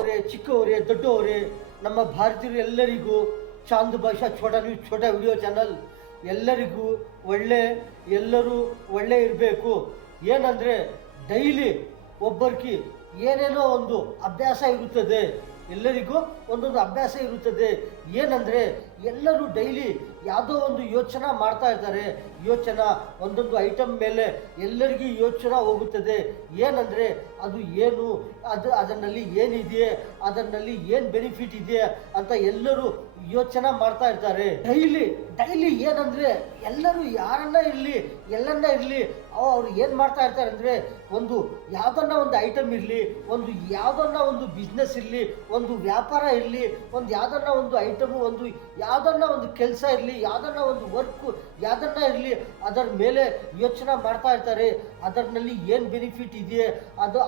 ದೊಡ್ಡವರೇ ಚಿಕ್ಕವರೇ ದೊಡ್ಡವರೇ ನಮ್ಮ ಭಾರತೀಯರು ಎಲ್ಲರಿಗೂ ಚಾಂದ್ ಭಾಷಾ ಛೋಟಾ ವಿಡಿಯೋ ಚಾನಲ್ ಎಲ್ಲರಿಗೂ ಎಲ್ಲರೂ ಒಳ್ಳೆ ಇರಬೇಕು. ಏನಂದರೆ ಡೈಲಿ ಒಬ್ಬರಿಗೆ ಏನೇನೋ ಒಂದು ಅಭ್ಯಾಸ ಇರುತ್ತದೆ, ಎಲ್ಲರಿಗೂ ಒಂದೊಂದು ಅಭ್ಯಾಸ ಇರುತ್ತದೆ. ಏನಂದರೆ ಎಲ್ಲರೂ ಡೈಲಿ ಯಾವುದೋ ಒಂದು ಯೋಚನೆ ಮಾಡ್ತಾ ಇರ್ತಾರೆ. ಒಂದೊಂದು ಐಟಮ್ ಮೇಲೆ ಎಲ್ಲರಿಗೂ ಯೋಚನೆ ಹೋಗುತ್ತದೆ. ಏನಂದರೆ ಅದು ಏನು, ಅದರಲ್ಲಿ ಏನಿದೆ, ಅದರಲ್ಲಿ ಏನು ಬೆನಿಫಿಟ್ ಇದೆ ಅಂತ ಎಲ್ಲರೂ ಯೋಚನೆ ಮಾಡ್ತಾ ಇರ್ತಾರೆ. ಡೈಲಿ ಏನಂದರೆ ಎಲ್ಲರೂ ಯಾರನ್ನ ಇರಲಿ ಎಲ್ಲನ್ನ ಇರಲಿ ಅವ್ರು ಏನು ಮಾಡ್ತಾ ಇರ್ತಾರೆ ಅಂದರೆ ಒಂದು ಯಾವುದನ್ನ ಒಂದು ಐಟಮ್ ಇರಲಿ, ಒಂದು ಯಾವುದನ್ನ ಒಂದು ಬಿಸ್ನೆಸ್ ಇರಲಿ, ಒಂದು ವ್ಯಾಪಾರ ಇರಲಿ, ಒಂದು ಯಾವುದನ್ನ ಒಂದು ಐಟಮು, ಒಂದು ಯಾವುದನ್ನ ಒಂದು ಕೆಲಸ ಇರಲಿ, ಯಾವುದನ್ನ ಒಂದು ವರ್ಕು ಯಾವುದನ್ನ ಇರಲಿ ಅದರ ಮೇಲೆ ಯೋಚನೆ ಮಾಡ್ತಾ ಇರ್ತಾರೆ. ಅದರಲ್ಲಿ ಏನು ಬೆನಿಫಿಟ್ ಇದೆಯೇ,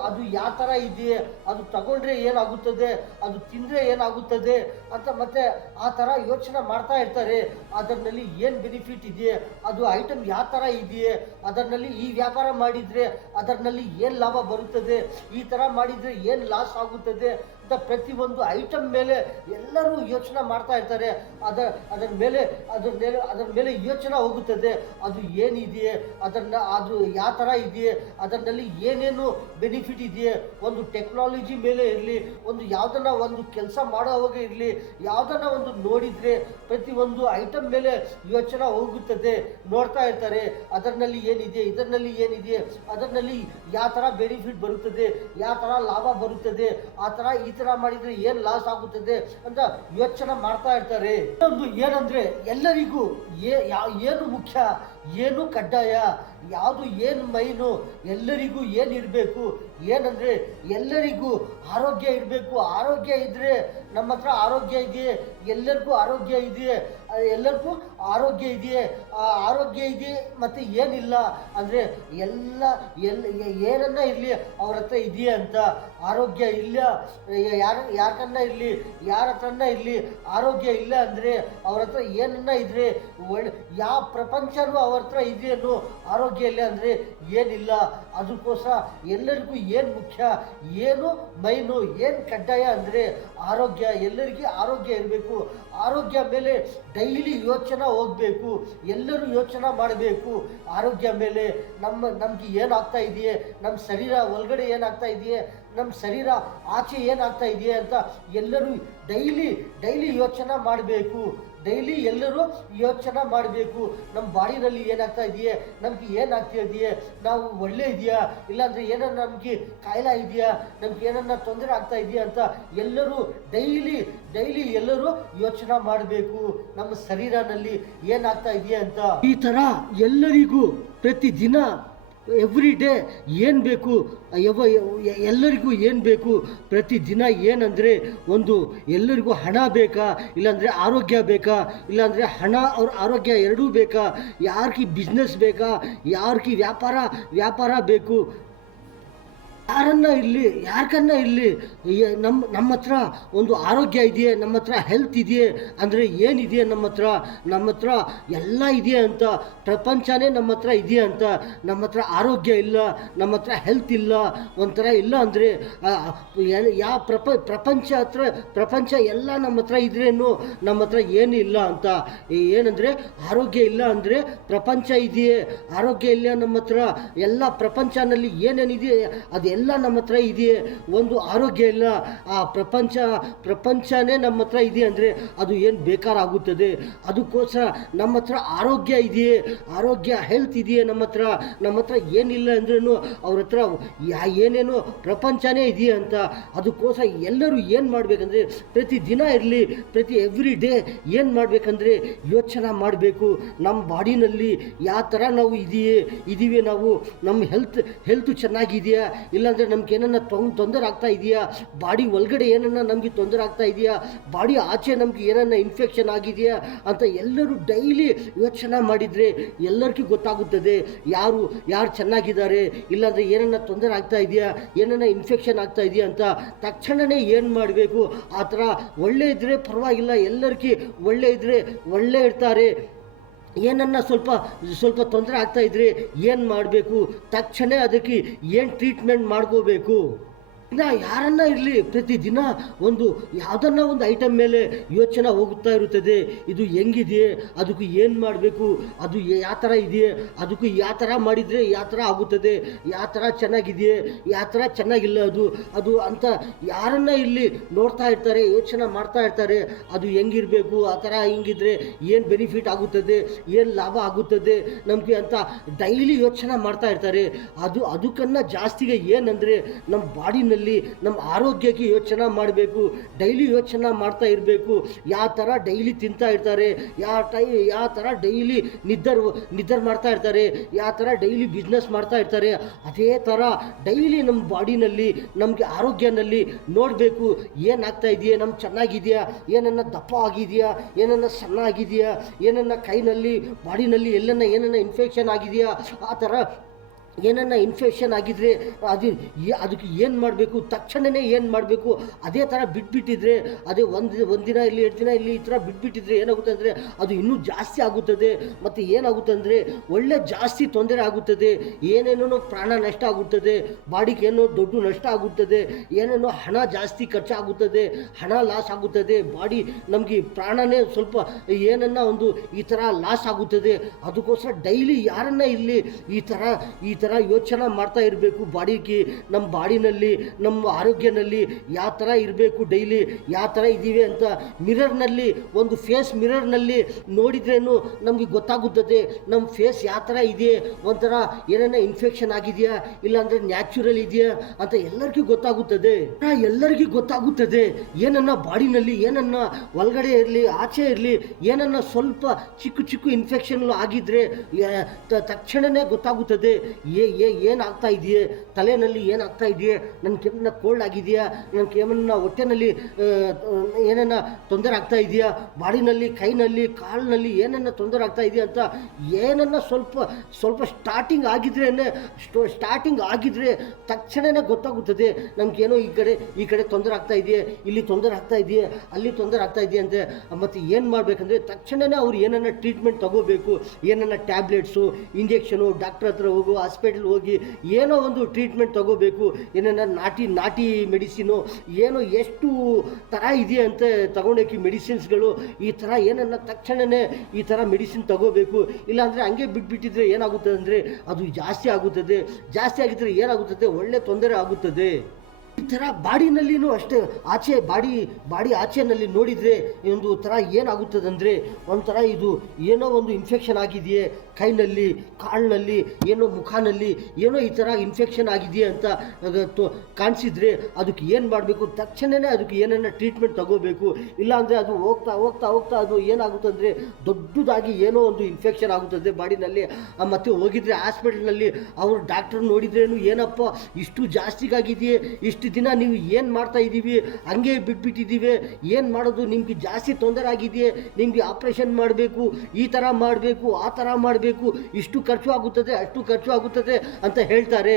ಅದು ಯಾವ ಥರ ಇದೆಯೇ, ಅದು ತಗೊಂಡ್ರೆ ಏನಾಗುತ್ತದೆ, ಅದು ತಿಂದರೆ ಏನಾಗುತ್ತದೆ ಅಂತ ಮತ್ತೆ ಆ ಥರ ಯೋಚನೆ ಮಾಡ್ತಾ ಇರ್ತಾರೆ. ಅದರಲ್ಲಿ ಏನು ಬೆನಿಫಿಟ್ ಇದೆಯೇ, ಅದು ಐಟಮ್ ಯಾವ ಥರ ಇದೆಯೇ, ಅದರಲ್ಲಿ ಈ ವ್ಯಾಪಾರ ಮಾಡಿದರೆ ಅದರಲ್ಲಿ ಏನು ಲಾಭ ಬರುತ್ತದೆ, ಈ ಥರ ಮಾಡಿದರೆ ಏನು ಲಾಸ್ ಆಗುತ್ತದೆ ಅಂತ ಪ್ರತಿಯೊಂದು ಐಟಮ್ ಮೇಲೆ ಎಲ್ಲರೂ ಯೋಚನೆ ಮಾಡ್ತಾ ಇರ್ತಾರೆ. ಅದರ ಮೇಲೆ ಯೋಚನೆ ಹೋಗುತ್ತದೆ. ಅದು ಏನಿದೆಯೇ, ಅದು ಯಾವ ಥರ ಇದೆಯೇ, ಅದರಲ್ಲಿ ಏನೇನು ಬೆನಿಫಿಟ್ ಇದೆಯೇ, ಒಂದು ಟೆಕ್ನಾಲಜಿ ಮೇಲೆ ಇರಲಿ, ಒಂದು ಯಾವುದನ್ನ ಒಂದು ಕೆಲಸ ಮಾಡೋವಾಗ ಇರಲಿ, ಯಾವುದನ್ನ ಒಂದು ನೋಡಿದರೆ ಪ್ರತಿಯೊಂದು ಐಟಮ್ ಮೇಲೆ ಯೋಚನೆ ಹೋಗುತ್ತದೆ. ನೋಡ್ತಾ ಇರ್ತಾರೆ ಅದರಲ್ಲಿ ಏನಿದೆ, ಇದರಲ್ಲಿ ಏನಿದೆ, ಅದರಲ್ಲಿ ಯಾವ ಥರ ಬೆನಿಫಿಟ್ ಬರುತ್ತದೆ, ಯಾವ ಥರ ಲಾಭ ಬರುತ್ತದೆ, ಈ ಥರ ಮಾಡಿದರೆ ಏನು ಲಾಸ್ ಆಗುತ್ತದೆ ಅಂತ ಯೋಚನೆ ಮಾಡ್ತಾ ಇರ್ತಾರೆ. ಇನ್ನೊಂದು ಏನಂದರೆ ಎಲ್ಲರಿಗೂ ಏನು ಮುಖ್ಯ, ಏನು ಕಡ್ಡಾಯ, ಯಾವುದು ಏನು ಮೈನು, ಎಲ್ಲರಿಗೂ ಏನಿರಬೇಕು. ಏನಂದರೆ ಎಲ್ಲರಿಗೂ ಆರೋಗ್ಯ ಇರಬೇಕು. ಆರೋಗ್ಯ ಇದ್ದರೆ ನಮ್ಮ ಹತ್ರ ಆರೋಗ್ಯ ಇದೆಯೇ, ಎಲ್ಲರಿಗೂ ಆರೋಗ್ಯ ಇದೆಯೇ, ಆರೋಗ್ಯ ಇದೆಯೇ ಮತ್ತು ಏನಿಲ್ಲ ಅಂದರೆ ಏನನ್ನ ಇರಲಿ ಅವ್ರ ಹತ್ರ ಇದೆಯೇ ಅಂತ. ಆರೋಗ್ಯ ಇಲ್ಲ, ಯಾರನ್ನ ಇರಲಿ, ಯಾರ ಹತ್ರನ್ನ ಇರಲಿ, ಆರೋಗ್ಯ ಇಲ್ಲ ಅಂದರೆ ಅವ್ರ ಹತ್ರ ಏನನ್ನ ಇದ್ರೆ ಯಾವ ಪ್ರಪಂಚನೂ ಅವ್ರ ಹತ್ರ ಇದೆಯೇನು, ಆರೋಗ್ಯ ಇಲ್ಲ ಅಂದರೆ ಏನಿಲ್ಲ. ಅದಕ್ಕೋಸ್ಕರ ಎಲ್ಲರಿಗೂ ಏನು ಮುಖ್ಯ, ಏನು ಮೈನು, ಏನು ಕಡ್ಡಾಯ ಅಂದರೆ ಆರೋಗ್ಯ. ಎಲ್ಲರಿಗೂ ಆರೋಗ್ಯ ಇರಬೇಕು. ಆರೋಗ್ಯ ಮೇಲೆ ಡೈಲಿ ಯೋಚನೆ ಹೋಗಬೇಕು. ಎಲ್ಲರೂ ಯೋಚನೆ ಮಾಡಬೇಕು ಆರೋಗ್ಯ ಮೇಲೆ. ನಮ್ಗೆ ಏನಾಗ್ತಾ ಇದೆಯೇ, ನಮ್ಮ ಶರೀರ ಒಳಗಡೆ ಏನಾಗ್ತಾ ಇದೆಯೇ, ನಮ್ಮ ಶರೀರ ಆಚೆ ಏನಾಗ್ತಾ ಇದೆಯೇ ಅಂತ ಎಲ್ಲರೂ ಡೈಲಿ ಯೋಚನೆ ಮಾಡಬೇಕು. ಡೈಲಿ ಎಲ್ಲರೂ ಯೋಚನೆ ಮಾಡಬೇಕು. ನಮ್ಮ ಬಾಡಿನಲ್ಲಿ ಏನಾಗ್ತಾ ಇದೆಯೇ, ನಮ್ಗೆ ಏನಾಗ್ತಾ ಇದೆಯೇ, ನಾವು ಒಳ್ಳೆ ಇದೆಯಾ, ಇಲ್ಲಾಂದರೆ ಏನನ್ನ ನಮಗೆ ಕಾಯಿಲೆ ಇದೆಯಾ, ನಮ್ಗೆ ಏನನ್ನ ತೊಂದರೆ ಆಗ್ತಾ ಇದೆಯಾ ಅಂತ ಎಲ್ಲರೂ ಡೈಲಿ ಎಲ್ಲರೂ ಯೋಚನೆ ಮಾಡಬೇಕು. ನಮ್ಮ ಶರೀರನಲ್ಲಿ ಏನಾಗ್ತಾ ಇದೆಯಾ ಅಂತ. ಈ ಥರ ಎಲ್ಲರಿಗೂ ಪ್ರತಿದಿನ ಎವ್ರಿ ಡೇ ಏನು ಬೇಕು, ಎಲ್ಲರಿಗೂ ಏನು ಬೇಕು ಪ್ರತಿದಿನ ಏನಂದರೆ ಒಂದು ಎಲ್ಲರಿಗೂ ಹಣ ಬೇಕಾ, ಇಲ್ಲಾಂದರೆ ಆರೋಗ್ಯ ಬೇಕಾ, ಇಲ್ಲಾಂದರೆ ಹಣ ಅವ್ರ ಆರೋಗ್ಯ ಎರಡೂ ಬೇಕಾ, ಯಾರಿಗೆ ಬಿಸ್ನೆಸ್ ಬೇಕಾ, ಯಾರಿಗೆ ವ್ಯಾಪಾರ ಬೇಕು, ಯಾರಕನ್ನ ಇರಲಿ ನಮ್ಮ ಹತ್ರ ಒಂದು ಆರೋಗ್ಯ ಇದೆಯೇ, ನಮ್ಮ ಹತ್ರ ಹೆಲ್ತ್ ಇದೆಯೇ ಅಂದರೆ ಏನಿದೆಯೇ, ನಮ್ಮ ಹತ್ರ ಎಲ್ಲ ಇದೆಯಾ ಅಂತ. ಪ್ರಪಂಚನೇ ನಮ್ಮ ಹತ್ರ ಇದೆಯಾ ಅಂತ. ನಮ್ಮ ಹತ್ರ ಆರೋಗ್ಯ ಇಲ್ಲ, ನಮ್ಮ ಹತ್ರ ಹೆಲ್ತ್ ಇಲ್ಲ, ಒಂಥರ ಇಲ್ಲ ಅಂದರೆ ಯಾವ ಪ್ರಪಂಚ ಎಲ್ಲ ನಮ್ಮ ಹತ್ರ ಇದ್ರೇನು ನಮ್ಮ ಹತ್ರ ಏನಿಲ್ಲ ಅಂತ. ಏನಂದರೆ ಆರೋಗ್ಯ ಇಲ್ಲ ಅಂದರೆ ಪ್ರಪಂಚ ಇದೆಯೇ, ಆರೋಗ್ಯ ಇಲ್ಲ ನಮ್ಮ ಹತ್ರ, ಎಲ್ಲ ಪ್ರಪಂಚನಲ್ಲಿ ಏನೇನಿದೆ ಅದೆಲ್ಲ ನಮ್ಮ ಹತ್ರ ಇದೆಯೇ. ಒಂದು ಆರೋಗ್ಯ ಇಲ್ಲ, ಆ ಪ್ರಪಂಚನೇ ನಮ್ಮ ಹತ್ರ ಇದೆ ಅಂದರೆ ಅದು ಏನು ಬೇಕಾರಾಗುತ್ತದೆ. ಅದಕ್ಕೋಸ್ಕರ ನಮ್ಮ ಹತ್ರ ಆರೋಗ್ಯ ಇದೆಯೇ, ಆರೋಗ್ಯ ಹೆಲ್ತ್ ಇದೆಯೇ, ನಮ್ಮ ಹತ್ರ ಏನಿಲ್ಲ ಅಂದ್ರೂ ಅವ್ರ ಹತ್ರ ಏನೇನೋ ಪ್ರಪಂಚನೇ ಇದೆಯೇ ಅಂತ. ಅದಕ್ಕೋಸ್ಕರ ಎಲ್ಲರೂ ಏನು ಮಾಡಬೇಕಂದ್ರೆ ಪ್ರತಿದಿನ ಇರಲಿ, ಎವ್ರಿ ಡೇ ಏನು ಮಾಡಬೇಕಂದ್ರೆ ಯೋಚನೆ ಮಾಡಬೇಕು. ನಮ್ಮ ಬಾಡಿನಲ್ಲಿ ಯಾವ ಥರ ನಾವು ಇದೀವಿ, ನಾವು ನಮ್ಮ ಹೆಲ್ತ್ ಚೆನ್ನಾಗಿದೆಯಾ, ಇಲ್ಲಾಂದರೆ ನಮ್ಗೆ ಏನನ್ನ ತೊಂದರೆ ಆಗ್ತಾ ಇದೆಯಾ, ಬಾಡಿ ಒಳಗಡೆ ಏನನ್ನ ನಮಗೆ ತೊಂದರೆ ಆಗ್ತಾ ಇದೆಯಾ, ಬಾಡಿ ಆಚೆ ನಮ್ಗೆ ಏನನ್ನ ಇನ್ಫೆಕ್ಷನ್ ಆಗಿದೆಯಾ ಅಂತ ಎಲ್ಲರೂ ಡೈಲಿ ಯೋಚನೆ ಮಾಡಿದರೆ ಎಲ್ಲರಿಗೂ ಗೊತ್ತಾಗುತ್ತದೆ ಯಾರು ಚೆನ್ನಾಗಿದ್ದಾರೆ, ಇಲ್ಲಾಂದರೆ ಏನನ್ನ ತೊಂದರೆ ಆಗ್ತಾ ಇದೆಯಾ, ಏನನ್ನ ಇನ್ಫೆಕ್ಷನ್ ಆಗ್ತಾ ಇದೆಯಾ ಅಂತ. ತಕ್ಷಣವೇ ಏನು ಮಾಡಬೇಕು, ಆ ಥರ ಒಳ್ಳೆ ಇದ್ದರೆ ಪರವಾಗಿಲ್ಲ, ಎಲ್ಲರಿಗೂ ಒಳ್ಳೆ ಇದ್ದರೆ ಒಳ್ಳೆ ಇರ್ತಾರೆ. ಏನನ್ನ ಸ್ವಲ್ಪ ತೊಂದರೆ ಆಗ್ತಾ ಇದ್ರೆ ಏನು ಮಾಡಬೇಕು, ತಕ್ಷಣ ಅದಕ್ಕೆ ಏನು ಟ್ರೀಟ್ಮೆಂಟ್ ಮಾಡ್ಕೋಬೇಕು. ಇನ್ನು ಯಾರನ್ನ ಇರಲಿ ಪ್ರತಿದಿನ ಒಂದು ಯಾವುದನ್ನ ಒಂದು ಐಟಮ್ ಮೇಲೆ ಯೋಚನೆ ಹೋಗುತ್ತಾ ಇರುತ್ತದೆ. ಇದು ಹೆಂಗಿದೆಯೇ, ಅದಕ್ಕೂ ಏನು ಮಾಡಬೇಕು, ಅದು ಯಾವ ಥರ ಇದೆಯೇ, ಅದಕ್ಕೂ ಯಾವ ಥರ ಮಾಡಿದರೆ ಯಾವ ಥರ ಆಗುತ್ತದೆ, ಯಾವ ಥರ ಚೆನ್ನಾಗಿದೆಯೇ, ಯಾವ ಥರ ಚೆನ್ನಾಗಿಲ್ಲ ಅದು ಅದು ಅಂತ ಯಾರನ್ನ ಇಲ್ಲಿ ನೋಡ್ತಾ ಇರ್ತಾರೆ, ಯೋಚನೆ ಮಾಡ್ತಾ ಇರ್ತಾರೆ. ಅದು ಹೆಂಗಿರಬೇಕು, ಆ ಥರ ಹಿಂಗಿದ್ರೆ ಏನು ಬೆನಿಫಿಟ್ ಆಗುತ್ತದೆ, ಏನು ಲಾಭ ಆಗುತ್ತದೆ ನಮಗೆ ಅಂತ ಡೈಲಿ ಯೋಚನೆ ಮಾಡ್ತಾ ಇರ್ತಾರೆ. ಅದಕ್ಕನ್ನು ಜಾಸ್ತಿಗೆ ಏನಂದರೆ ನಮ್ಮ ಬಾಡಿನಲ್ಲಿ ನಮ್ಮ ಆರೋಗ್ಯಕ್ಕೆ ಯೋಚನೆ ಮಾಡಬೇಕು. ಡೈಲಿ ಯೋಚನೆ ಮಾಡ್ತಾ ಇರಬೇಕು. ಯಾವ ಥರ ಡೈಲಿ ತಿಂತಾ ಇರ್ತಾರೆ, ಯಾವ ಥರ ಡೈಲಿ ನಿದ್ದೆ ಮಾಡ್ತಾ ಇರ್ತಾರೆ, ಯಾವ ಥರ ಡೈಲಿ ಬಿಸ್ನೆಸ್ ಮಾಡ್ತಾ ಇರ್ತಾರೆ, ಅದೇ ಥರ ಡೈಲಿ ನಮ್ಮ ಬಾಡಿನಲ್ಲಿ ನಮಗೆ ಆರೋಗ್ಯನಲ್ಲಿ ನೋಡಬೇಕು. ಏನಾಗ್ತಾ ಇದೆಯಾ, ನಮ್ಗೆ ಚೆನ್ನಾಗಿದೆಯಾ, ಏನನ್ನ ದಪ್ಪ ಆಗಿದೆಯಾ, ಏನನ್ನ ಸಣ್ಣ ಆಗಿದೆಯಾ, ಏನನ್ನ ಕೈನಲ್ಲಿ ಬಾಡಿನಲ್ಲಿ ಎಲ್ಲನ್ನ ಏನನ್ನ ಇನ್ಫೆಕ್ಷನ್ ಆಗಿದೆಯಾ, ಆ ಥರ ಏನನ್ನ ಇನ್ಫೆಕ್ಷನ್ ಆಗಿದ್ರೆ ಅದಕ್ಕೆ ಏನು ಮಾಡಬೇಕು, ತಕ್ಷಣವೇ ಏನು ಮಾಡಬೇಕು. ಅದೇ ಥರ ಬಿಟ್ಬಿಟ್ಟಿದ್ರೆ, ಅದೇ ಒಂದು ದಿನ ಇಲ್ಲಿ 2 ದಿನ ಇಲ್ಲಿ ಈ ಥರ ಬಿಟ್ಬಿಟ್ಟಿದ್ರೆ ಏನಾಗುತ್ತೆ ಅಂದರೆ ಅದು ಇನ್ನೂ ಜಾಸ್ತಿ ಆಗುತ್ತದೆ. ಮತ್ತು ಏನಾಗುತ್ತೆ ಅಂದರೆ ಒಳ್ಳೆ ಜಾಸ್ತಿ ತೊಂದರೆ ಆಗುತ್ತದೆ. ಏನೇನೋ ಪ್ರಾಣ ನಷ್ಟ ಆಗುತ್ತದೆ, ಬಾಡಿಗೆ ಏನೋ ದೊಡ್ಡ ನಷ್ಟ ಆಗುತ್ತದೆ, ಏನೇನೋ ಹಣ ಜಾಸ್ತಿ ಖರ್ಚಾಗುತ್ತದೆ, ಹಣ ಲಾಸ್ ಆಗುತ್ತದೆ, ಬಾಡಿ ನಮಗೆ ಪ್ರಾಣನೇ ಸ್ವಲ್ಪ ಏನನ್ನ ಒಂದು ಈ ಥರ ಲಾಸ್ ಆಗುತ್ತದೆ. ಅದಕ್ಕೋಸ್ಕರ ಡೈಲಿ ಯಾರನ್ನ ಇಲ್ಲಿ ಈ ಥರ ಯೋಚನೆ ಮಾಡ್ತಾ ಇರಬೇಕು. ನಮ್ಮ ಬಾಡಿನಲ್ಲಿ ನಮ್ಮ ಆರೋಗ್ಯನಲ್ಲಿ ಯಾವ ಥರ ಇರಬೇಕು, ಡೈಲಿ ಯಾವ ಥರ ಇದ್ದೀವಿ ಅಂತ ಮಿರರ್ನಲ್ಲಿ ಒಂದು ಫೇಸ್ ಮಿರರ್ನಲ್ಲಿ ನೋಡಿದ್ರೇನು ನಮಗೆ ಗೊತ್ತಾಗುತ್ತದೆ ನಮ್ಮ ಫೇಸ್ ಯಾವ ಥರ ಇದೆಯೇ, ಒಂಥರ ಏನೇನೋ ಇನ್ಫೆಕ್ಷನ್ ಆಗಿದೆಯಾ ಇಲ್ಲಾಂದರೆ ನ್ಯಾಚುರಲ್ ಇದೆಯಾ ಅಂತ ಎಲ್ಲರಿಗೂ ಗೊತ್ತಾಗುತ್ತದೆ. ಏನನ್ನ ಬಾಡಿನಲ್ಲಿ ಏನನ್ನ ಒಳಗಡೆ ಇರಲಿ ಆಚೆ ಇರಲಿ ಏನನ್ನ ಸ್ವಲ್ಪ ಚಿಕ್ಕ ಇನ್ಫೆಕ್ಷನ್ ಆಗಿದ್ರೆ ತಕ್ಷಣವೇ ಗೊತ್ತಾಗುತ್ತದೆ. ಏನಾಗ್ತಾ ಇದೆಯೇ, ತಲೆಯಲ್ಲಿ ಏನಾಗ್ತಾ ಇದೆಯೇ, ನನಗೆ ಏಮನ್ನ ಕೋಲ್ಡ್ ಆಗಿದೆಯಾ, ನನಗೆ ಏಮನ್ನ ಹೊಟ್ಟೆನಲ್ಲಿ ಏನನ್ನ ತೊಂದರೆ ಆಗ್ತಾ ಇದೆಯಾ, ಬಾಡಿನಲ್ಲಿ ಕೈನಲ್ಲಿ ಕಾಲಿನಲ್ಲಿ ಏನನ್ನ ತೊಂದರೆ ಆಗ್ತಾ ಇದೆಯಾ ಅಂತ ಏನನ್ನ ಸ್ವಲ್ಪ ಸ್ಟಾರ್ಟಿಂಗ್ ಆಗಿದ್ರೆ ತಕ್ಷಣವೇ ಗೊತ್ತಾಗುತ್ತದೆ. ನಮಗೇನೋ ಈ ಕಡೆ ತೊಂದರೆ ಆಗ್ತಾ ಇದೆಯೇ, ಇಲ್ಲಿ ತೊಂದರೆ ಆಗ್ತಾ ಇದೆಯೇ, ಅಲ್ಲಿ ತೊಂದರೆ ಆಗ್ತಾ ಇದೆಯಾ ಅಂದರೆ ಮತ್ತು ಏನು ಮಾಡಬೇಕಂದ್ರೆ ತಕ್ಷಣವೇ ಅವ್ರು ಏನನ್ನ ಟ್ರೀಟ್ಮೆಂಟ್ ತಗೋಬೇಕು. ಏನನ್ನ ಟ್ಯಾಬ್ಲೆಟ್ಸು, ಇಂಜೆಕ್ಷನು, ಡಾಕ್ಟ್ರ್ ಹತ್ರ ಹೋಗು, ಹಾಸ್ಪಿಟ್ಲ್ ಹೋಗಿ ಏನೋ ಒಂದು ಟ್ರೀಟ್ಮೆಂಟ್ ತಗೋಬೇಕು. ಏನನ್ನ ನಾಟಿ ಮೆಡಿಸಿನು ಏನೋ ಎಷ್ಟು ಥರ ಇದೆ ಅಂತ ತಗೊಂಡೋಗಿ ಮೆಡಿಸಿನ್ಸ್ಗಳು ಈ ಥರ ಏನನ್ನ ತಕ್ಷಣವೇ ಈ ಥರ ಮೆಡಿಸಿನ್ ತಗೋಬೇಕು. ಇಲ್ಲಾಂದರೆ ಹಂಗೆ ಬಿಟ್ಬಿಟ್ಟಿದ್ರೆ ಏನಾಗುತ್ತದೆ ಅಂದರೆ ಅದು ಜಾಸ್ತಿ ಆಗಿದ್ರೆ ಏನಾಗುತ್ತದೆ, ಒಳ್ಳೆ ತೊಂದರೆ ಆಗುತ್ತದೆ. ಈ ಥರ ಬಾಡಿನಲ್ಲಿನೂ ಅಷ್ಟೇ ಆಚೆ ಬಾಡಿ ಆಚೆನಲ್ಲಿ ನೋಡಿದರೆ ಒಂದು ಥರ ಏನಾಗುತ್ತದಂದರೆ ಒಂಥರ ಇದು ಏನೋ ಒಂದು ಇನ್ಫೆಕ್ಷನ್ ಆಗಿದೆಯೇ, ಕೈನಲ್ಲಿ ಕಾಲಿನಲ್ಲಿ ಏನೋ ಮುಖನಲ್ಲಿ ಏನೋ ಈ ಥರ ಇನ್ಫೆಕ್ಷನ್ ಆಗಿದೆಯೇ ಅಂತ ಕಾಣಿಸಿದ್ರೆ ಅದಕ್ಕೆ ಏನು ಮಾಡಬೇಕು, ತಕ್ಷಣವೇ ಅದಕ್ಕೆ ಏನನ್ನ ಟ್ರೀಟ್ಮೆಂಟ್ ತಗೋಬೇಕು. ಇಲ್ಲಾಂದರೆ ಅದು ಹೋಗ್ತಾ ಅದು ಏನಾಗುತ್ತಂದರೆ ದೊಡ್ಡದಾಗಿ ಏನೋ ಒಂದು ಇನ್ಫೆಕ್ಷನ್ ಆಗುತ್ತದೆ ಬಾಡಿನಲ್ಲಿ. ಮತ್ತು ಹೋಗಿದ್ರೆ ಹಾಸ್ಪಿಟಲ್ನಲ್ಲಿ ಅವರು ಡಾಕ್ಟರ್ ನೋಡಿದ್ರೇನು ಏನಪ್ಪ ಇಷ್ಟು ಜಾಸ್ತಿಗಾಗಿದೆಯೇ, ಇಷ್ಟು ದಿನ ನೀವು ಏನು ಮಾಡ್ತಾ ಇದ್ದೀವಿ, ಹಂಗೆ ಬಿಟ್ಬಿಟ್ಟಿದ್ದೀವಿ, ಏನು ಮಾಡೋದು, ನಿಮಗೆ ಜಾಸ್ತಿ ತೊಂದರೆ ಆಗಿದೆಯೇ, ನಿಮಗೆ ಆಪ್ರೇಷನ್ ಮಾಡಬೇಕು, ಈ ಥರ ಮಾಡಬೇಕು, ಆ ಥರ ಮಾಡಬೇಕು, ಇಷ್ಟು ಖರ್ಚು ಆಗುತ್ತದೆ, ಅಷ್ಟು ಖರ್ಚು ಆಗುತ್ತದೆ ಅಂತ ಹೇಳ್ತಾರೆ.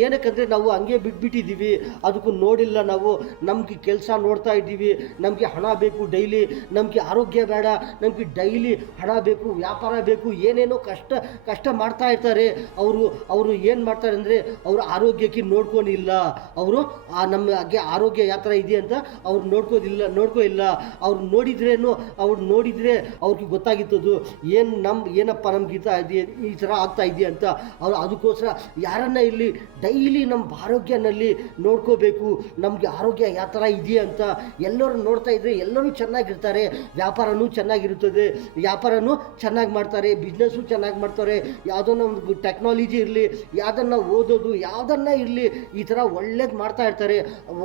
ಏನಕ್ಕಂದರೆ ನಾವು ಹಂಗೆ ಬಿಟ್ಬಿಟ್ಟಿದ್ದೀವಿ, ಅದಕ್ಕೂ ನೋಡಿಲ್ಲ ನಾವು. ನಮಗೆ ಕೆಲಸ ನೋಡ್ತಾ ಇದ್ದೀವಿ, ನಮಗೆ ಹಣ ಬೇಕು ಡೈಲಿ, ನಮಗೆ ಆರೋಗ್ಯ ಬೇಡ, ನಮಗೆ ಡೈಲಿ ಹಣ ಬೇಕು, ವ್ಯಾಪಾರ ಬೇಕು, ಏನೇನೋ ಕಷ್ಟ ಮಾಡ್ತಾ ಇರ್ತಾರೆ. ಅವರು ಏನು ಮಾಡ್ತಾರೆ ಅಂದರೆ ಅವರು ಆರೋಗ್ಯಕ್ಕೆ ನೋಡ್ಕೊಂಡಿಲ್ಲ. ಅವರು ನಮಗೆ ಆರೋಗ್ಯ ಯಾವ ಥರ ಇದೆ ಅಂತ ಅವ್ರು ನೋಡ್ಕೋ ಇಲ್ಲ. ಅವ್ರು ನೋಡಿದ್ರೆ ಅವ್ರಿಗೆ ಗೊತ್ತಾಗಿತ್ತದು ಏನಪ್ಪ ನಮ್ಗೆ ಈ ಥರ ಆಗ್ತಾ ಇದೆಯಾ ಅಂತ. ಅದಕ್ಕೋಸ್ಕರ ಯಾರನ್ನ ಇಲ್ಲಿ ಡೈಲಿ ನಮ್ಮ ಆರೋಗ್ಯನಲ್ಲಿ ನೋಡ್ಕೋಬೇಕು. ನಮಗೆ ಆರೋಗ್ಯ ಯಾವ ಥರ ಇದೆಯಾ ಅಂತ ಎಲ್ಲರೂ ನೋಡ್ತಾ ಇದ್ರೆ ಎಲ್ಲರೂ ಚೆನ್ನಾಗಿರ್ತಾರೆ, ವ್ಯಾಪಾರನೂ ಚೆನ್ನಾಗಿರುತ್ತದೆ, ವ್ಯಾಪಾರನೂ ಚೆನ್ನಾಗಿ ಮಾಡ್ತಾರೆ, ಬಿಸ್ನೆಸ್ಸು ಚೆನ್ನಾಗಿ ಮಾಡ್ತಾರೆ. ಯಾವುದನ್ನ ಒಂದು ಟೆಕ್ನಾಲಜಿ ಇರಲಿ, ಯಾವುದನ್ನ ಓದೋದು ಯಾವುದನ್ನ ಇರಲಿ, ಈ ಥರ ಒಳ್ಳೇದು ಮಾಡ್ತಾ ಇರ್ತಾರೆ.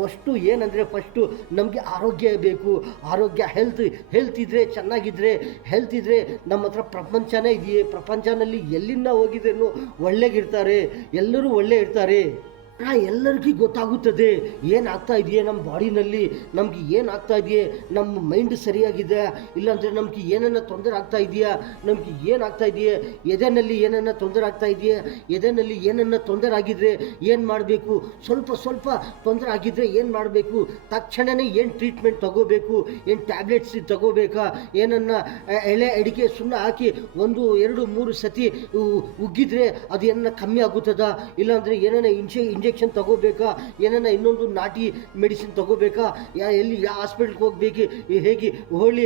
ಅಷ್ಟು ಏನಂದರೆ ಫಸ್ಟು ನಮಗೆ ಆರೋಗ್ಯ ಬೇಕು. ಆರೋಗ್ಯ ಹೆಲ್ತ್ ಇದ್ದರೆ ಚೆನ್ನಾಗಿದ್ದರೆ, ಹೆಲ್ತ್ ಇದ್ದರೆ ನಮ್ಮ ಹತ್ರ ಪ್ರಪಂಚನೇ ಇದೆಯೇ, ಪ್ರಪಂಚನಲ್ಲಿ ಎಲ್ಲಿಂದ ಹೋಗಿದ್ರೇನು ಒಳ್ಳೆಗಿರ್ತಾರೆ, ಎಲ್ಲರೂ ಒಳ್ಳೆ ಇರ್ತಾರೆ. ಎಲ್ಲರಿಗೂ ಗೊತ್ತಾಗುತ್ತದೆ ಏನಾಗ್ತಾ ಇದೆಯೇ ನಮ್ಮ ಬಾಡಿನಲ್ಲಿ, ನಮಗೆ ಏನಾಗ್ತಾ ಇದೆಯೇ, ನಮ್ಮ ಮೈಂಡ್ ಸರಿಯಾಗಿದೆ, ಇಲ್ಲಾಂದರೆ ನಮಗೆ ಏನನ್ನ ತೊಂದರೆ ಆಗ್ತಾ ಇದೆಯಾ, ನಮಗೆ ಏನಾಗ್ತಾ ಇದೆಯೇ, ಎದೆನಲ್ಲಿ ಏನನ್ನ ತೊಂದರೆ ಆಗ್ತಾ ಇದೆಯಾ, ಎದೆನಲ್ಲಿ ಏನನ್ನ ತೊಂದರೆ ಆಗಿದ್ರೆ ಏನು ಮಾಡಬೇಕು, ಸ್ವಲ್ಪ ತೊಂದರೆ ಆಗಿದ್ರೆ ಏನು ಮಾಡಬೇಕು, ತಕ್ಷಣವೇ ಏನು ಟ್ರೀಟ್ಮೆಂಟ್ ತಗೋಬೇಕು, ಏನು ಟ್ಯಾಬ್ಲೆಟ್ಸ್ ತಗೋಬೇಕಾ, ಏನನ್ನ ಎಳೆ ಅಡಿಕೆ ಸುಣ್ಣ ಹಾಕಿ 1, 2, 3 ಸತಿ ಉಗ್ಗಿದ್ರೆ ಅದು ಏನನ್ನ ಕಮ್ಮಿ ಆಗುತ್ತದಾ, ಇಲ್ಲಾಂದರೆ ಏನೇನ ಇಂಜೆಕ್ಷನ್ ತಗೋಬೇಕಾ, ಏನನ್ನ ಇನ್ನೊಂದು ನಾಟಿ ಮೆಡಿಸಿನ್ ತಗೋಬೇಕಾ, ಎಲ್ಲಿ ಯಾವ ಹಾಸ್ಪಿಟ್ಲ್ಗೆ ಹೋಗ್ಬೇಕು, ಹೇಗೆ ಹೋಳಿ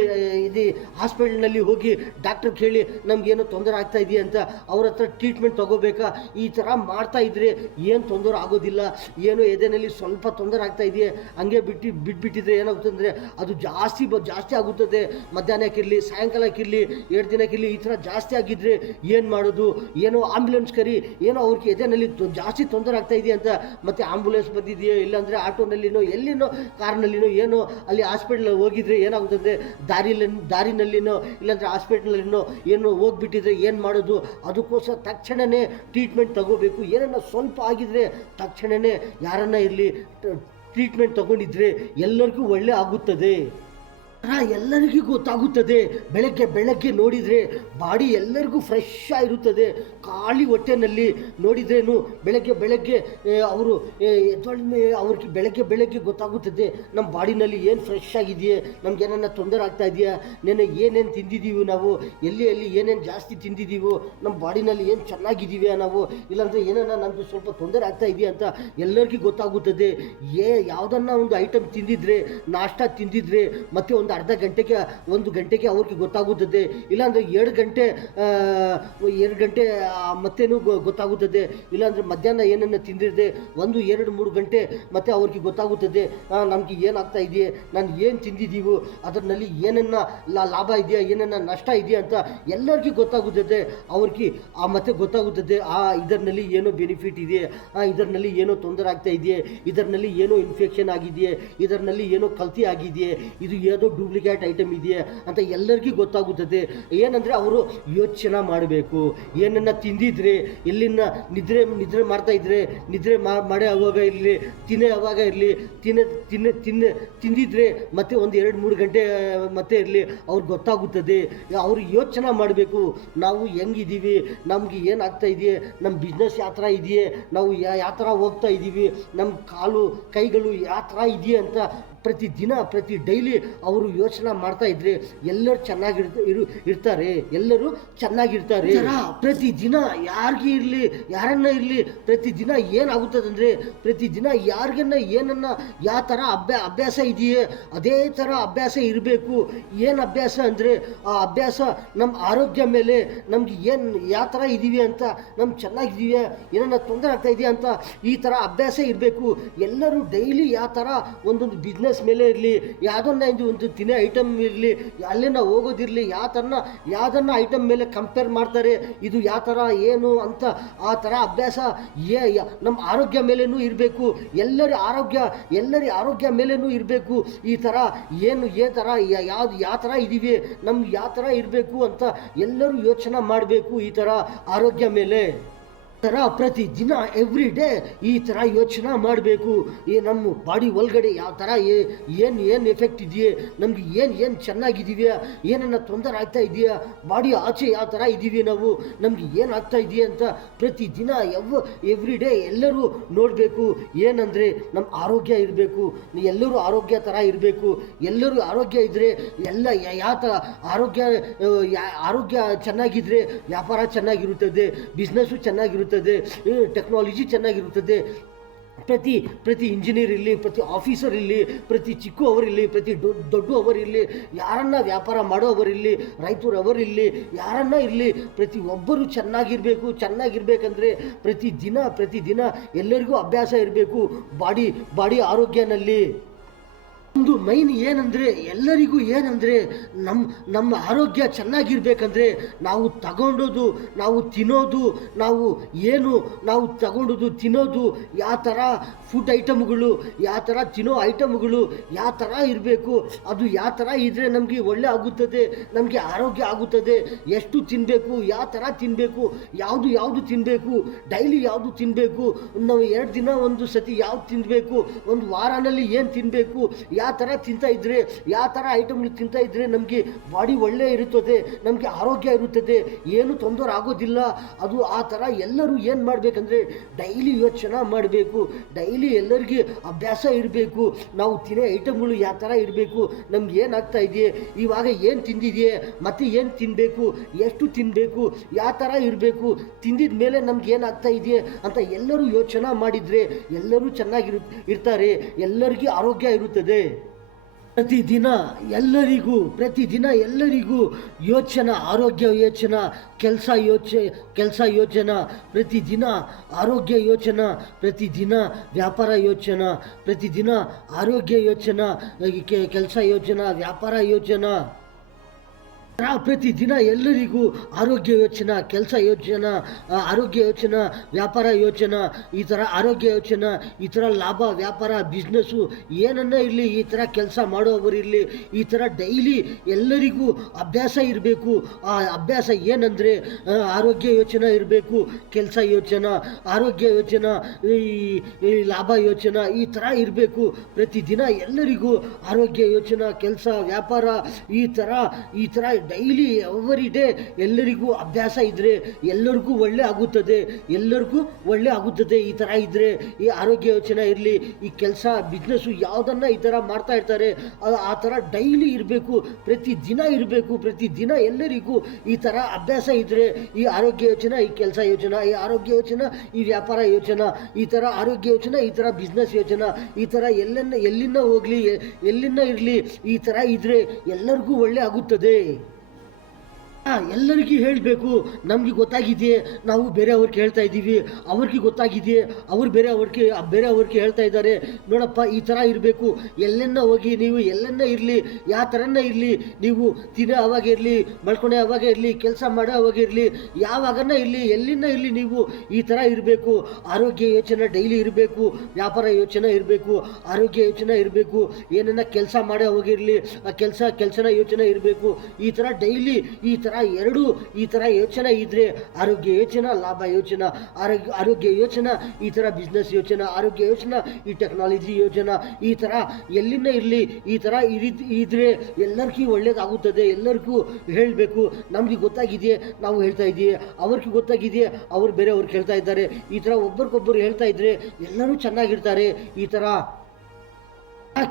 ಇದು ಹಾಸ್ಪಿಟ್ಲ್ನಲ್ಲಿ ಹೋಗಿ ಡಾಕ್ಟರ್ ಕೇಳಿ ನಮಗೇನೋ ತೊಂದರೆ ಆಗ್ತಾ ಇದೆಯಾ ಅಂತ ಅವ್ರ ಹತ್ರ ಟ್ರೀಟ್ಮೆಂಟ್ ತಗೋಬೇಕಾ. ಈ ಥರ ಮಾಡ್ತಾ ಇದ್ರೆ ಏನು ತೊಂದರೆ ಆಗೋದಿಲ್ಲ. ಏನೋ ಎದೆನಲ್ಲಿ ಸ್ವಲ್ಪ ತೊಂದರೆ ಆಗ್ತಾ ಇದೆಯೇ ಹಂಗೆ ಬಿಟ್ಬಿಟ್ಟಿದ್ರೆ ಏನಾಗುತ್ತೆ ಅಂದರೆ ಅದು ಜಾಸ್ತಿ ಆಗುತ್ತದೆ. ಮಧ್ಯಾಹ್ನಕ್ಕಿರಲಿ, ಸಾಯಂಕಾಲಕ್ಕಿರಲಿ, 2 ದಿನಕ್ಕಿರಲಿ, ಈ ಥರ ಜಾಸ್ತಿ ಆಗಿದ್ರೆ ಏನು ಮಾಡೋದು? ಏನೋ ಆಂಬ್ಯುಲೆನ್ಸ್ ಕರಿ, ಏನೋ ಅವ್ರಿಗೆ ಎದೆನಲ್ಲಿ ಜಾಸ್ತಿ ತೊಂದರೆ ಆಗ್ತಾ ಇದೆಯಾ ಅಂತ ಮತ್ತೆ ಆಂಬ್ಯುಲೆನ್ಸ್ ಬಂದಿದೆಯೋ ಇಲ್ಲಾಂದರೆ ಆಟೋನಲ್ಲಿನೋ ಎಲ್ಲಿನೋ ಕಾರ್ನಲ್ಲಿನೋ ಏನೋ ಅಲ್ಲಿ ಹಾಸ್ಪಿಟ್ಲ್ ಹೋಗಿದ್ರೆ ಏನಾಗುತ್ತದೆ, ದಾರಿನಲ್ಲಿನೋ ಇಲ್ಲಾಂದರೆ ಹಾಸ್ಪಿಟ್ಲಲ್ಲಿನೋ ಏನೋ ಹೋಗ್ಬಿಟ್ಟಿದ್ರೆ ಏನು ಮಾಡೋದು? ಅದಕ್ಕೋಸ್ಕರ ತಕ್ಷಣವೇ ಟ್ರೀಟ್ಮೆಂಟ್ ತಗೋಬೇಕು. ಏನನ್ನ ಸ್ವಲ್ಪ ಆಗಿದ್ರೆ ತಕ್ಷಣವೇ ಯಾರನ್ನ ಇರಲಿ ಟ್ರೀಟ್ಮೆಂಟ್ ತಗೊಂಡಿದ್ರೆ ಎಲ್ಲರಿಗೂ ಒಳ್ಳೆ ಆಗುತ್ತದೆ. ಎಲ್ಲರಿಗೂ ಗೊತ್ತಾಗುತ್ತದೆ. ಬೆಳಗ್ಗೆ ನೋಡಿದರೆ ಬಾಡಿ ಎಲ್ಲರಿಗೂ ಫ್ರೆಶ್ ಆಗಿರುತ್ತದೆ. ಖಾಲಿ ಹೊಟ್ಟೆನಲ್ಲಿ ನೋಡಿದ್ರೇನು ಬೆಳಗ್ಗೆ ಅವರು ಅವ್ರಿಗೆ ಬೆಳಗ್ಗೆ ಗೊತ್ತಾಗುತ್ತದೆ ನಮ್ಮ ಬಾಡಿನಲ್ಲಿ ಏನು ಫ್ರೆಶ್ ಆಗಿದೆಯೇ, ನಮ್ಗೇನನ್ನ ತೊಂದರೆ ಆಗ್ತಾ ಇದೆಯಾ, ನೆನೆ ಏನೇನು ತಿಂದಿದ್ದೀವಿ ನಾವು, ಎಲ್ಲಿ ಏನೇನು ಜಾಸ್ತಿ ತಿಂದಿದ್ದೀವೋ, ನಮ್ಮ ಬಾಡಿನಲ್ಲಿ ಏನು ಚೆನ್ನಾಗಿದ್ದೀವಿ ನಾವು, ಇಲ್ಲಾಂದರೆ ಏನನ್ನ ನಮಗೆ ಸ್ವಲ್ಪ ತೊಂದರೆ ಆಗ್ತಾ ಇದೆಯಾ ಅಂತ ಎಲ್ಲರಿಗೂ ಗೊತ್ತಾಗುತ್ತದೆ. ಯಾವುದನ್ನ ಒಂದು ಐಟಮ್ ತಿಂದಿದ್ರೆ, ನಾಷ್ಟ ತಿಂದಿದ್ರೆ ಮತ್ತೆ ಒಂದು ಅರ್ಧ ಗಂಟೆಗೆ 1 ಗಂಟೆಗೆ ಅವ್ರಿಗೆ ಗೊತ್ತಾಗುತ್ತದೆ. ಇಲ್ಲಾಂದರೆ 2 ಗಂಟೆ ಮತ್ತೇನು ಗೊತ್ತಾಗುತ್ತದೆ. ಇಲ್ಲಾಂದರೆ ಮಧ್ಯಾಹ್ನ ಏನನ್ನು ತಿಂದಿರದೆ 1, 2, 3 ಗಂಟೆ ಮತ್ತೆ ಅವ್ರಿಗೆ ಗೊತ್ತಾಗುತ್ತದೆ ನಮಗೆ ಏನಾಗ್ತಾ ಇದೆಯೇ, ನಾನು ಏನು ತಿಂದಿದ್ದೀವೋ ಅದರಲ್ಲಿ ಏನನ್ನ ಲಾಭ ಇದೆಯಾ, ಏನನ್ನ ನಷ್ಟ ಇದೆಯಾ ಅಂತ ಎಲ್ಲರಿಗೂ ಗೊತ್ತಾಗುತ್ತದೆ. ಅವ್ರಿಗೆ ಮತ್ತೆ ಗೊತ್ತಾಗುತ್ತದೆ ಇದರಲ್ಲಿ ಏನೋ ಬೆನಿಫಿಟ್ ಇದೆ, ಇದರಲ್ಲಿ ಏನೋ ತೊಂದರೆ ಆಗ್ತಾ ಇದೆಯೇ, ಇದರಲ್ಲಿ ಏನೋ ಇನ್ಫೆಕ್ಷನ್ ಆಗಿದೆಯೇ, ಇದರಲ್ಲಿ ಏನೋ ಕಲ್ತಿ ಆಗಿದೆಯೇ, ಇದು ಏನೋ ಡೂಪ್ಲಿಕೇಟ್ ಐಟಮ್ ಇದೆಯಾ ಅಂತ ಎಲ್ಲರಿಗೂ ಗೊತ್ತಾಗುತ್ತದೆ. ಏನಂದರೆ ಅವರು ಯೋಚನೆ ಮಾಡಬೇಕು. ಏನನ್ನ ತಿಂದಿದ್ರೆ, ಎಲ್ಲಿನ ನಿದ್ರೆ ಮಾಡ್ತಾ ಇದ್ರೆ ನಿದ್ರೆ ಮಾಡೇ ಅವಾಗ ಇರಲಿ, ತಿನ್ನೇ ಅವಾಗ ಇರಲಿ, ತಿಂದಿದ್ರೆ ಮತ್ತೆ 1, 2, 3 ಗಂಟೆ ಮತ್ತೆ ಇರಲಿ, ಅವ್ರಿಗೆ ಗೊತ್ತಾಗುತ್ತದೆ. ಅವರು ಯೋಚನೆ ಮಾಡಬೇಕು, ನಾವು ಹೆಂಗಿದ್ದೀವಿ, ನಮಗೆ ಏನಾಗ್ತಾ ಇದೆಯೇ, ನಮ್ಮ ಬಿಸ್ನೆಸ್ ಯಾವ ಥರ ಇದೆಯೇ, ನಾವು ಯಾವ ಥರ ಹೋಗ್ತಾ ಇದ್ದೀವಿ, ನಮ್ಮ ಕಾಲು ಕೈಗಳು ಯಾವ ಥರ ಇದೆಯೇ ಅಂತ ಪ್ರತಿ ಡೈಲಿ ಅವರು ಯೋಚನೆ ಮಾಡ್ತಾ ಇದ್ರೆ ಎಲ್ಲರೂ ಇರ್ತಾರೆ, ಎಲ್ಲರೂ ಚೆನ್ನಾಗಿರ್ತಾರೆ. ಪ್ರತಿದಿನ ಯಾರಿಗೆ ಇರಲಿ, ಯಾರನ್ನ ಇರಲಿ, ಪ್ರತಿದಿನ ಏನಾಗುತ್ತದೆ ಅಂದರೆ ಪ್ರತಿದಿನ ಯಾರಿಗನ್ನ ಏನನ್ನ ಯಾವ ಥರ ಅಭ್ಯಾಸ ಇದೆಯೇ ಅದೇ ಥರ ಅಭ್ಯಾಸ ಇರಬೇಕು. ಏನು ಅಭ್ಯಾಸ ಅಂದರೆ ಆ ಅಭ್ಯಾಸ ನಮ್ಮ ಆರೋಗ್ಯ ಮೇಲೆ, ನಮ್ಗೆ ಯಾವ ಥರ ಇದ್ದೀವಿ ಅಂತ, ನಮ್ಗೆ ಚೆನ್ನಾಗಿದೀವಿ, ಏನನ್ನ ತೊಂದರೆ ಆಗ್ತಾ ಇದೆಯಾ ಅಂತ ಈ ಥರ ಅಭ್ಯಾಸ ಇರಬೇಕು. ಎಲ್ಲರೂ ಡೈಲಿ ಯಾವ ಥರ ಒಂದೊಂದು ಬಿಸ್ನೆಸ್ ಮೇಲೆ ಇರಲಿ, ಯಾವುದನ್ನ ಒಂದು ತಿನ್ನೋ ಐಟಮ್ ಇರಲಿ, ಅಲ್ಲೇನ ಹೋಗೋದಿರಲಿ, ಯಾವುದನ್ನ ಐಟಮ್ ಮೇಲೆ ಕಂಪೇರ್ ಮಾಡ್ತಾರೆ, ಇದು ಯಾವ ಥರ ಏನು ಅಂತ ಆ ಥರ ಅಭ್ಯಾಸ ನಮ್ಮ ಆರೋಗ್ಯ ಮೇಲೇನೂ ಇರಬೇಕು. ಎಲ್ಲರ ಆರೋಗ್ಯ ಮೇಲೇನೂ ಇರಬೇಕು. ಈ ಥರ ಯಾವ ಥರ ಇದ್ದೀವಿ, ನಮ್ಗೆ ಯಾವ ಥರ ಇರಬೇಕು ಅಂತ ಎಲ್ಲರೂ ಯೋಚನೆ ಮಾಡಬೇಕು ಈ ಥರ ಆರೋಗ್ಯ ಮೇಲೆ. ಪ್ರತಿದಿನ ಎವ್ರಿ ಡೇ ಈ ಥರ ಯೋಚನೆ ಮಾಡಬೇಕು. ನಮ್ಮ ಬಾಡಿ ಒಳಗಡೆ ಯಾವ ಥರ ಏನು ಎಫೆಕ್ಟ್ ಇದೆಯೇ, ನಮ್ಗೆ ಏನು ಚೆನ್ನಾಗಿದ್ದೀವಿ, ಏನನ್ನ ತೊಂದರೆ ಆಗ್ತಾ ಇದೆಯಾ, ಬಾಡಿ ಆಚೆ ಯಾವ ಥರ ಇದ್ದೀವಿ ನಾವು, ನಮ್ಗೆ ಏನಾಗ್ತಾ ಇದೆಯಾ ಅಂತ ಪ್ರತಿದಿನ ಎವ್ರಿ ಡೇ ಎಲ್ಲರೂ ನೋಡಬೇಕು. ಏನಂದರೆ ನಮ್ಮ ಆರೋಗ್ಯ ಇರಬೇಕು, ಎಲ್ಲರೂ ಆರೋಗ್ಯ ಥರ ಇರಬೇಕು. ಎಲ್ಲರೂ ಆರೋಗ್ಯ ಇದ್ದರೆ ಎಲ್ಲ ಯಾವ ಥರ ಆರೋಗ್ಯ ಚೆನ್ನಾಗಿದ್ದರೆ ವ್ಯಾಪಾರ ಚೆನ್ನಾಗಿರುತ್ತದೆ, ಬಿಸ್ನೆಸ್ಸು ಚೆನ್ನಾಗಿರುತ್ತದೆ, ಟೆಕ್ನಾಲಜಿ ಚೆನ್ನಾಗಿರುತ್ತದೆ. ಪ್ರತಿ ಇಂಜಿನಿಯರ್ ಇರಲಿ, ಪ್ರತಿ ಆಫೀಸರ್ ಇರಲಿ, ಪ್ರತಿ ಚಿಕ್ಕವರಿರಲಿ, ಪ್ರತಿ ದೊಡ್ಡ ಅವರಿರಲಿ, ಯಾರನ್ನ ವ್ಯಾಪಾರ ಮಾಡೋವರಿರಲಿ, ರೈತರವರಿರಲಿ, ಯಾರನ್ನ ಇರಲಿ, ಪ್ರತಿ ಒಬ್ಬರು ಚೆನ್ನಾಗಿರ್ಬೇಕಂದ್ರೆ ಪ್ರತಿದಿನ ಎಲ್ಲರಿಗೂ ಅಭ್ಯಾಸ ಇರಬೇಕು ಬಾಡಿ ಆರೋಗ್ಯನಲ್ಲಿ. ಒಂದು ಮೈನ್ ಏನಂದರೆ ಎಲ್ಲರಿಗೂ ಏನಂದರೆ ನಮ್ಮ ಆರೋಗ್ಯ ಚೆನ್ನಾಗಿರ್ಬೇಕಂದ್ರೆ ನಾವು ತಗೊಂಡೋದು, ನಾವು ತಿನ್ನೋದು, ನಾವು ತಗೊಂಡೋದು ತಿನ್ನೋದು ಯಾವ ಥರ ಫುಡ್ ಐಟಮ್ಗಳು, ಯಾವ ಥರ ತಿನ್ನೋ ಐಟಮ್ಗಳು ಯಾವ ಥರ ಇರಬೇಕು, ಅದು ಯಾವ ಥರ ಇದ್ದರೆ ನಮಗೆ ಒಳ್ಳೆ ಆಗುತ್ತದೆ, ನಮಗೆ ಆರೋಗ್ಯ ಆಗುತ್ತದೆ. ಎಷ್ಟು ತಿನ್ನಬೇಕು, ಯಾವ ಥರ ತಿನ್ನಬೇಕು, ಯಾವುದು ತಿನ್ನಬೇಕು, ಡೈಲಿ ಯಾವುದು ತಿನ್ನಬೇಕು, ನಾವು 2 ದಿನ ಒಂದು ಸತಿ ಯಾವ್ದು ತಿನ್ನಬೇಕು, ಒಂದು ವಾರನಲ್ಲಿ ಏನು ತಿನ್ನಬೇಕು, ಯಾವ ಥರ ತಿಂತಾ ಇದ್ದರೆ, ಯಾವ ಥರ ಐಟಮ್ಗಳು ತಿಂತಾ ಇದ್ದರೆ ನಮಗೆ ಬಾಡಿ ಒಳ್ಳೆ ಇರುತ್ತದೆ, ನಮಗೆ ಆರೋಗ್ಯ ಇರುತ್ತದೆ, ಏನು ತೊಂದರೆ ಆಗೋದಿಲ್ಲ. ಅದು ಆ ಥರ ಎಲ್ಲರೂ ಏನು ಮಾಡಬೇಕಂದ್ರೆ ಡೈಲಿ ಯೋಚನೆ ಮಾಡಬೇಕು. ಡೈಲಿ ಎಲ್ಲರಿಗೆ ಅಭ್ಯಾಸ ಇರಬೇಕು. ನಾವು ತಿನ್ನೋ ಐಟಮ್ಗಳು ಯಾವ ಥರ ಇರಬೇಕು, ನಮ್ಗೆ ಏನಾಗ್ತಾ ಇದೆಯೇ, ಇವಾಗ ಏನು ತಿಂದಿದೆಯೇ, ಮತ್ತೆ ಏನು ತಿನ್ನಬೇಕು, ಎಷ್ಟು ತಿನ್ನಬೇಕು, ಯಾವ ಥರ ಇರಬೇಕು, ತಿಂದಿದ ಮೇಲೆ ನಮ್ಗೆ ಏನಾಗ್ತಾ ಇದೆಯೇ ಅಂತ ಎಲ್ಲರೂ ಯೋಚನೆ ಮಾಡಿದರೆ ಎಲ್ಲರೂ ಇರ್ತಾರೆ, ಎಲ್ಲರಿಗೂ ಆರೋಗ್ಯ ಇರುತ್ತದೆ. ಪ್ರತಿದಿನ ಎಲ್ಲರಿಗೂ ಯೋಚನೆ, ಆರೋಗ್ಯ ಯೋಚನೆ, ಕೆಲಸ ಯೋಚನೆ, ಪ್ರತಿದಿನ ಆರೋಗ್ಯ ಯೋಚನೆ, ಪ್ರತಿದಿನ ವ್ಯಾಪಾರ ಯೋಚನೆ, ಪ್ರತಿದಿನ ಆರೋಗ್ಯ ಯೋಚನೆ, ಕೆಲಸ ಯೋಚನೆ, ವ್ಯಾಪಾರ ಯೋಚನೆ. ಪ್ರತಿದಿನ ಎಲ್ಲರಿಗೂ ಆರೋಗ್ಯ ಯೋಚನೆ, ಕೆಲಸ ಯೋಚನೆ, ಆರೋಗ್ಯ ಯೋಚನೆ, ವ್ಯಾಪಾರ ಯೋಚನೆ, ಈ ಥರ ಆರೋಗ್ಯ ಯೋಚನೆ, ಈ ಥರ ಲಾಭ, ವ್ಯಾಪಾರ, ಬಿಸ್ನೆಸ್ಸು ಏನನ್ನ ಇರಲಿ, ಈ ಥರ ಕೆಲಸ ಮಾಡೋವರಿರಲಿ, ಈ ಥರ ಡೈಲಿ ಎಲ್ಲರಿಗೂ ಅಭ್ಯಾಸ ಇರಬೇಕು. ಆ ಅಭ್ಯಾಸ ಏನಂದರೆ ಆರೋಗ್ಯ ಯೋಚನೆ ಇರಬೇಕು, ಕೆಲಸ ಯೋಚನೆ, ಆರೋಗ್ಯ ಯೋಚನೆ, ಈ ಲಾಭ ಯೋಚನೆ, ಈ ಥರ ಇರಬೇಕು. ಪ್ರತಿದಿನ ಎಲ್ಲರಿಗೂ ಆರೋಗ್ಯ ಯೋಚನೆ, ಕೆಲಸ, ವ್ಯಾಪಾರ, ಈ ಥರ ಡೈಲಿ ಎವರಿ ಡೇ ಎಲ್ಲರಿಗೂ ಅಭ್ಯಾಸ ಇದ್ದರೆ ಎಲ್ಲರಿಗೂ ಒಳ್ಳೆ ಆಗುತ್ತದೆ, ಈ ಥರ ಇದ್ದರೆ. ಈ ಆರೋಗ್ಯ ಯೋಚನೆ ಇರಲಿ, ಈ ಕೆಲಸ, ಬಿಸ್ನೆಸ್ಸು ಯಾವುದನ್ನು ಈ ಥರ ಮಾಡ್ತಾ ಇರ್ತಾರೆ, ಆ ಥರ ಡೈಲಿ ಇರಬೇಕು, ಪ್ರತಿದಿನ ಎಲ್ಲರಿಗೂ ಈ ಥರ ಅಭ್ಯಾಸ ಇದ್ದರೆ ಈ ಆರೋಗ್ಯ ಯೋಚನೆ, ಈ ಕೆಲಸ ಯೋಚನೆ, ಈ ಆರೋಗ್ಯ ಯೋಚನೆ, ಈ ವ್ಯಾಪಾರ ಯೋಚನೆ, ಈ ಥರ ಆರೋಗ್ಯ ಯೋಚನೆ, ಈ ಥರ ಬಿಸ್ನೆಸ್ ಯೋಚನೆ, ಈ ಥರ ಎಲ್ಲಿನ ಹೋಗಲಿ, ಎಲ್ಲಿನ ಇರಲಿ, ಈ ಥರ ಇದ್ದರೆ ಎಲ್ಲರಿಗೂ ಒಳ್ಳೆ ಆಗುತ್ತದೆ. ಎಲ್ಲರಿಗೂ ಹೇಳಬೇಕು. ನಮಗೆ ಗೊತ್ತಾಗಿದೆಯೇ, ನಾವು ಬೇರೆಯವ್ರಿಗೆ ಹೇಳ್ತಾ ಇದ್ದೀವಿ, ಅವ್ರಿಗೆ ಗೊತ್ತಾಗಿದೆಯೇ, ಅವ್ರು ಬೇರೆಯವ್ರಿಗೆ ಹೇಳ್ತಾ ಇದ್ದಾರೆ, ನೋಡಪ್ಪ ಈ ಥರ ಇರಬೇಕು. ಎಲ್ಲೆನ್ನ ಹೋಗಿ ನೀವು ಎಲ್ಲೆನ್ನ ಇರಲಿ, ಯಾವ ಥರನ್ನ ಇರಲಿ, ನೀವು ತಿನ್ನೋ ಅವಾಗ ಇರಲಿ, ಮಲ್ಕೊಳೋ ಅವಾಗ ಇರಲಿ, ಕೆಲಸ ಮಾಡೋ ಅವಾಗ ಇರಲಿ, ಯಾವಾಗನ್ನ ಇರಲಿ, ಎಲ್ಲಿನ ಇರಲಿ, ನೀವು ಈ ಥರ ಇರಬೇಕು. ಆರೋಗ್ಯ ಯೋಚನೆ ಡೈಲಿ ಇರಬೇಕು, ವ್ಯಾಪಾರ ಯೋಚನೆ ಇರಬೇಕು, ಆರೋಗ್ಯ ಯೋಚನೆ ಇರಬೇಕು, ಏನನ್ನ ಕೆಲಸ ಮಾಡೋ ಅವಾಗಿರಲಿ, ಕೆಲಸನ ಯೋಚನೆ ಇರಬೇಕು. ಈ ಥರ ಡೈಲಿ ಈ ಥರ ಯೋಚನೆ ಇದ್ದರೆ ಆರೋಗ್ಯ ಯೋಚನೆ, ಲಾಭ ಯೋಚನೆ, ಆರೋಗ್ಯ ಯೋಚನೆ, ಈ ಥರ ಬಿಸ್ನೆಸ್ ಯೋಚನೆ, ಆರೋಗ್ಯ ಯೋಚನೆ, ಈ ಟೆಕ್ನಾಲಜಿ ಯೋಚನೆ, ಈ ಥರ ಎಲ್ಲಿನ ಇರಲಿ, ಈ ಥರ ಇದ್ದರೆ ಎಲ್ಲರಿಗೂ ಒಳ್ಳೇದಾಗುತ್ತದೆ. ಎಲ್ಲರಿಗೂ ಹೇಳಬೇಕು. ನಮಗೆ ಗೊತ್ತಾಗಿದೆಯೇ, ನಾವು ಹೇಳ್ತಾ ಇದ್ದೀವಿ, ಅವ್ರಿಗೆ ಗೊತ್ತಾಗಿದೆಯೇ, ಅವ್ರು ಬೇರೆಯವ್ರಿಗೆ ಹೇಳ್ತಾ ಇದ್ದಾರೆ. ಈ ಥರ ಒಬ್ಬರಿಗೊಬ್ಬರು ಹೇಳ್ತಾ ಇದ್ದರೆ ಎಲ್ಲರೂ ಚೆನ್ನಾಗಿರ್ತಾರೆ. ಈ ಥರ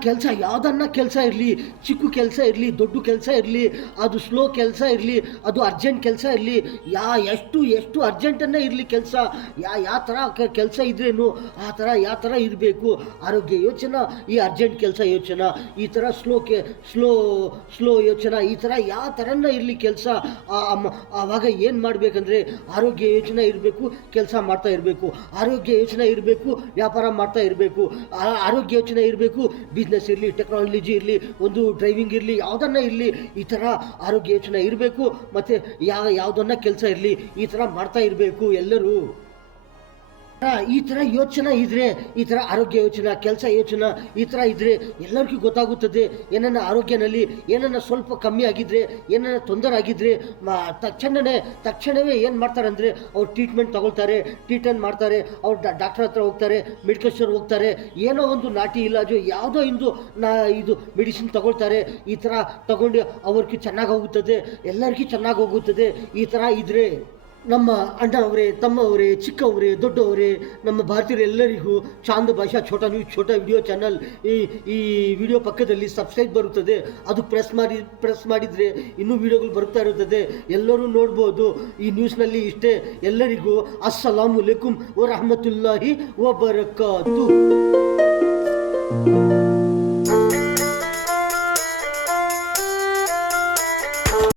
ಕೆಲಸ ಯಾವುದನ್ನ ಕೆಲಸ ಇರಲಿ, ಚಿಕ್ಕ ಕೆಲಸ ಇರಲಿ, ದೊಡ್ಡ ಕೆಲಸ ಇರಲಿ, ಅದು ಸ್ಲೋ ಕೆಲಸ ಇರಲಿ, ಅದು ಅರ್ಜೆಂಟ್ ಕೆಲಸ ಇರಲಿ, ಎಷ್ಟು ಅರ್ಜೆಂಟನ್ನೇ ಇರಲಿ ಕೆಲಸ, ಯಾವ ಥರ ಕೆಲಸ ಇದ್ರೇನು ಆ ಥರ ಯಾವ ಥರ ಇರಬೇಕು. ಆರೋಗ್ಯ ಯೋಚನೆ, ಈ ಅರ್ಜೆಂಟ್ ಕೆಲಸ ಯೋಚನೆ, ಈ ಥರ ಸ್ಲೋ ಯೋಚನೆ, ಈ ಥರ ಯಾವ ಥರನ ಇರಲಿ ಕೆಲಸ. ಆವಾಗ ಏನು ಮಾಡಬೇಕಂದ್ರೆ ಆರೋಗ್ಯ ಯೋಚನೆ ಇರಬೇಕು, ಕೆಲಸ ಮಾಡ್ತಾ ಇರಬೇಕು, ಆರೋಗ್ಯ ಯೋಚನೆ ಇರಬೇಕು, ವ್ಯಾಪಾರ ಮಾಡ್ತಾ ಇರಬೇಕು, ಆರೋಗ್ಯ ಯೋಚನೆ ಇರಬೇಕು, ಬಿಸ್ನೆಸ್ ಇರಲಿ, ಟೆಕ್ನಾಲಜಿ ಇರಲಿ, ಒಂದು ಡ್ರೈವಿಂಗ್ ಇರಲಿ, ಯಾವುದನ್ನ ಇರಲಿ, ಈ ಥರ ಆರೋಗ್ಯ ಯೋಚನೆ ಇರಬೇಕು. ಮತ್ತು ಯಾವುದನ್ನ ಕೆಲಸ ಇರಲಿ, ಈ ಥರ ಮಾಡ್ತಾ ಇರಬೇಕು ಎಲ್ಲರೂ. ಈ ಥರ ಯೋಚನೆ ಇದ್ದರೆ, ಈ ಥರ ಆರೋಗ್ಯ ಯೋಚನೆ, ಕೆಲಸ ಯೋಚನೆ, ಈ ಥರ ಇದ್ದರೆ ಎಲ್ಲರಿಗೂ ಗೊತ್ತಾಗುತ್ತದೆ. ಏನನ್ನ ಆರೋಗ್ಯನಲ್ಲಿ ಏನನ್ನ ಸ್ವಲ್ಪ ಕಮ್ಮಿ ಆಗಿದ್ದರೆ, ಏನನ್ನ ತೊಂದರೆ ಆಗಿದ್ದರೆ ತಕ್ಷಣವೇ ಏನು ಮಾಡ್ತಾರೆ ಅಂದರೆ ಅವ್ರು ಟ್ರೀಟ್ಮೆಂಟ್ ಮಾಡ್ತಾರೆ, ಅವ್ರು ಡಾಕ್ಟರ್ ಹತ್ರ ಹೋಗ್ತಾರೆ, ಮೆಡಿಕಲ್ ಸ್ಟೋರ್ ಹೋಗ್ತಾರೆ, ಏನೋ ಒಂದು ನಾಟಿ ಇಲಾಜು ಯಾವುದೋ ಇದು ಮೆಡಿಸಿನ್ ತಗೊಳ್ತಾರೆ. ಈ ಥರ ತಗೊಂಡು ಅವ್ರಿಗೆ ಚೆನ್ನಾಗಿ ಹೋಗುತ್ತದೆ, ಎಲ್ಲರಿಗೂ ಚೆನ್ನಾಗಿ ಹೋಗುತ್ತದೆ. ಈ ಥರ ಇದ್ದರೆ ನಮ್ಮ ಅಣ್ಣವರೇ, ತಮ್ಮವರೇ, ಚಿಕ್ಕವರೇ, ದೊಡ್ಡವರೇ, ನಮ್ಮ ಭಾರತೀಯರೆಲ್ಲರಿಗೂ ಚಾಂದ್ ಭಾಷಾ ಛೋಟಾ ವಿಡಿಯೋ ಚಾನಲ್, ಈ ವಿಡಿಯೋ ಪಕ್ಕದಲ್ಲಿ ಸಬ್ಸ್ಕ್ರೈಬ್ ಬರುತ್ತದೆ, ಅದು ಪ್ರೆಸ್ ಮಾಡಿದರೆ ಇನ್ನೂ ವಿಡಿಯೋಗಳು ಬರುತ್ತಾ ಇರುತ್ತದೆ, ಎಲ್ಲರೂ ನೋಡ್ಬೋದು. ಈ ನ್ಯೂಸ್ನಲ್ಲಿ ಇಷ್ಟೇ. ಎಲ್ಲರಿಗೂ ಅಸ್ಸಲಾಮು ಅಲೈಕುಂ ವರಹಮತುಲ್ಲಾಹಿ ವಬರಕಾತು.